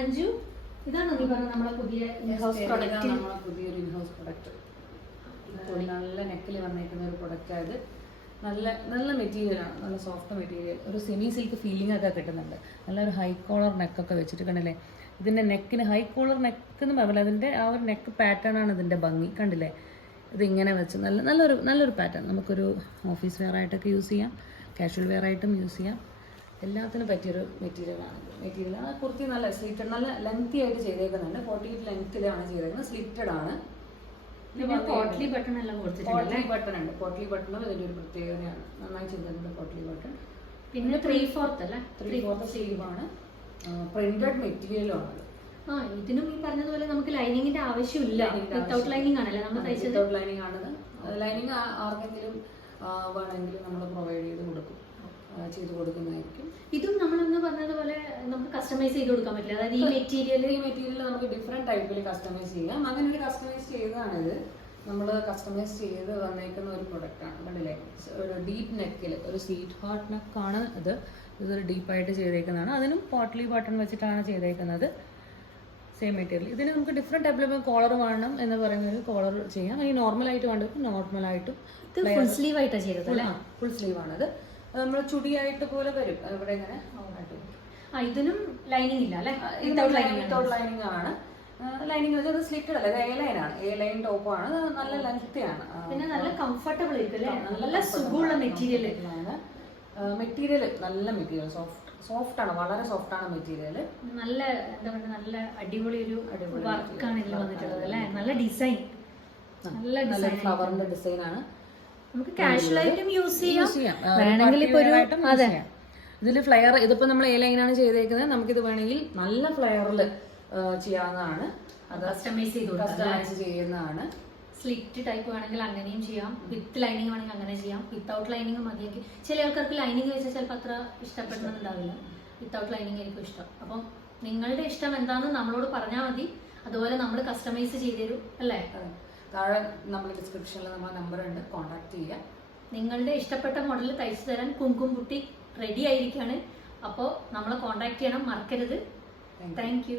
അഞ്ജു ഇതാണ് നീ പറഞ്ഞ നമ്മളെ പുതിയ ഇൻഹൗസ് പ്രൊഡക്റ്റ് നമ്മളെ പുതിയൊരു ഇൻഹൗസ് പ്രൊഡക്റ്റ് നല്ല നെക്കിൽ വന്നിരിക്കുന്ന ഒരു പ്രൊഡക്റ്റ് ആയത് നല്ല നല്ല മെറ്റീരിയലാണ് നല്ല സോഫ്റ്റ് മെറ്റീരിയൽ ഒരു സെമി സിൽക്ക് ഫീലിംഗ് ഒക്കെ കിട്ടുന്നുണ്ട്. നല്ലൊരു ഹൈ കോളർ നെക്കൊക്കെ വെച്ചിട്ട് കണ്ടില്ലേ? ഇതിന്റെ നെക്കിന് ഹൈ കോളർ നെക്ക് എന്ന് പറഞ്ഞാൽ അതിന്റെ ആ ഒരു നെക്ക് പാറ്റേൺ ആണ് ഇതിന്റെ ഭംഗി. കണ്ടില്ലേ? ഇതിങ്ങനെ വെച്ച് നല്ല നല്ലൊരു നല്ലൊരു പാറ്റേൺ നമുക്കൊരു ഓഫീസ് വെയർ ആയിട്ടൊക്കെ യൂസ് ചെയ്യാം. കാഷ്വൽ വെയർ ആയിട്ടും യൂസ് ചെയ്യാം. എല്ലാത്തിനും പറ്റിയൊരു മെറ്റീരിയലാണ് മെറ്റീരിയൽ ആ കുർത്തി നല്ല സ്ലിറ്റഡ് നല്ല ലെങ്തി ആയിട്ട് ചെയ്തേക്കുന്നുണ്ട്. ഫോർട്ടി എയ്റ്റ് ലെങ്ത്തിലാണ് ചെയ്തേക്കുന്നത്. സ്ലിറ്റഡ് ആണ്. പോട്ട്ലി ബട്ടൺ എല്ലാം പോട്ട്ലി ബട്ടൺ ഉണ്ട്. പോട്ട്ലി ബട്ടണും ഇതിന്റെ ഒരു പ്രത്യേകതയാണ്. നന്നായി ചെയ്തിട്ടുണ്ട് പോട്ട്ലി ബട്ടൺ പിന്നെ ത്രീ ഫോർത്ത് അല്ലേ? ത്രീ ഫോർത്ത് സ്ലീവാണ് പ്രിന്റഡ് മെറ്റീരിയലും ആണ്. ആ ഇതിനും ഈ പറഞ്ഞതുപോലെ നമുക്ക് ലൈനിങ്ങിന്റെ ആവശ്യമില്ല. വിത്തൗട്ട് ലൈനിങ് ആണല്ലേ നമ്മൾ തയ്ച്ചത്? വിത്തൗട്ട് ലൈനിങ് ആണത്. ലൈനിങ് ആർക്കെങ്കിലും വേണമെങ്കിലും നമ്മൾ പ്രൊവൈഡ് ചെയ്ത് കൊടുക്കും. ചെയ്ത് കൊടുക്കുന്നതായിരിക്കും. ഇതും നമ്മളൊന്ന് പറഞ്ഞതുപോലെ നമുക്ക് കസ്റ്റമൈസ് ചെയ്ത് കൊടുക്കാൻ പറ്റില്ല. അതായത് ഈ മെറ്റീരിയൽ ഈ മെറ്റീരിയൽ നമുക്ക് ഡിഫറെന്റ് ടൈപ്പിൽ കസ്റ്റമൈസ് ചെയ്യാം. അങ്ങനെ ഒരു കസ്റ്റമൈസ് ചെയ്തതാണിത്. നമ്മൾ കസ്റ്റമൈസ് ചെയ്ത് വന്നേക്കുന്ന ഒരു പ്രൊഡക്റ്റാണ് കണ്ടില്ലേ? ഒരു ഡീപ്പ് നെക്കിൽ ഒരു സ്വീറ്റ് ഹാർട്ട് നെക്കാണ് ഇത്. ഇതൊരു ഡീപ്പായിട്ട് ചെയ്തേക്കുന്നതാണ്. അതിനും പോട്ട്ലി ബട്ടൺ വെച്ചിട്ടാണ് ചെയ്തേക്കുന്നത്. സെയിം മെറ്റീരിയൽ ഇതിന് നമുക്ക് ഡിഫറെന്റ് ടൈപ്പിൽ കോളർ വേണം എന്ന് പറയുന്ന ഒരു കോളർ ചെയ്യാം. ഈ നോർമലായിട്ട് വേണ്ടപ്പോൾ നോർമലായിട്ടും ഇത് ഫുൾ സ്ലീവ് ആയിട്ടാണ് ചെയ്തത് അല്ലേ? ഫുൾ സ്ലീവ് ആണത്. നമ്മൾ ചുടിയായിട്ട് പോലെ വരും. ഇവിടെ ഇങ്ങനെ ഇതിനും ലൈനിങ് ഇല്ല അല്ലെ? വിത്തൗട്ട് ലൈനിങ് വിത്തൗട്ട് ലൈനിങ് ആണ്. ലൈനിങ് വെച്ചാൽ സ്ലിറ്റഡ് അല്ല എ ലൈൻ ആണ്. എ ലൈൻ ടോപ്പ് ആണ്. നല്ല ലെങ്തി ആണ്. പിന്നെ നല്ല കംഫർട്ടബിൾ നല്ല സുഖമുള്ള മെറ്റീരിയൽ മെറ്റീരിയൽ നല്ല മെറ്റീരിയൽ സോഫ്റ്റ് സോഫ്റ്റ് ആണ്. വളരെ സോഫ്റ്റ് ആണ് മെറ്റീരിയൽ നല്ല എന്താ പറയുക നല്ല അടിപൊളി ഒരു വർക്കാണ് ഇതിൽ വന്നിട്ടുള്ളത് അല്ലേ? നല്ല ഡിസൈൻ നല്ല നല്ല ഡിസൈൻ ഫ്ലവറിന്റെ ഡിസൈൻ ആണ്. നമുക്ക് കാഷ്വൽ ആയിട്ടും യൂസ് ചെയ്യാം. വേണമെങ്കിൽ ഇപ്പൊ ഒരു അതെ. ഇതിൽ ഫ്ലെയർ ഇതിപ്പോ നമ്മൾ എ ലൈനാണ് ചെയ്തേക്കുന്നത്? നമുക്കിത് വേണമെങ്കിൽ നല്ല ഫ്ലെയറിൽ ചെയ്യാവുന്നതാണ്. അത് കസ്റ്റമൈസ് കസ്റ്റമൈസ് ചെയ്യുന്നതാണ്. സ്ലിറ്റ് ടൈപ്പ് വേണമെങ്കിൽ അങ്ങനെയും ചെയ്യാം. വിത്ത് ലൈനിങ് വേണമെങ്കിൽ അങ്ങനെ ചെയ്യാം. വിത്തൗട്ട് ലൈനിങ് മതിയെങ്കിൽ ചില ആൾക്കാർക്ക് ലൈനിങ് വെച്ചാൽ ചിലപ്പോൾ അത്ര ഇഷ്ടപ്പെടുന്നുണ്ടാവില്ല വിത്തൗട്ട് ലൈനിങ് ആയിരിക്കും ഇഷ്ടം. അപ്പം നിങ്ങളുടെ ഇഷ്ടം എന്താണെന്ന് നമ്മളോട് പറഞ്ഞാൽ മതി. അതുപോലെ നമ്മൾ കസ്റ്റമൈസ് ചെയ്തു തരും അല്ലേ. താഴെ നമ്മൾ ഡിസ്ക്രിപ്ഷനിൽ നമ്മൾ നമ്പർ ഉണ്ട്. കോൺടാക്ട് ചെയ്യുക നിങ്ങളുടെ ഇഷ്ടപ്പെട്ട മോഡൽ തയ്ച്ചു തരാൻ കുങ്കും കുട്ടി റെഡി ആയിരിക്കാണ്. അപ്പോൾ നമ്മളെ കോൺടാക്ട് ചെയ്യണം. മറക്കരുത്. Thank you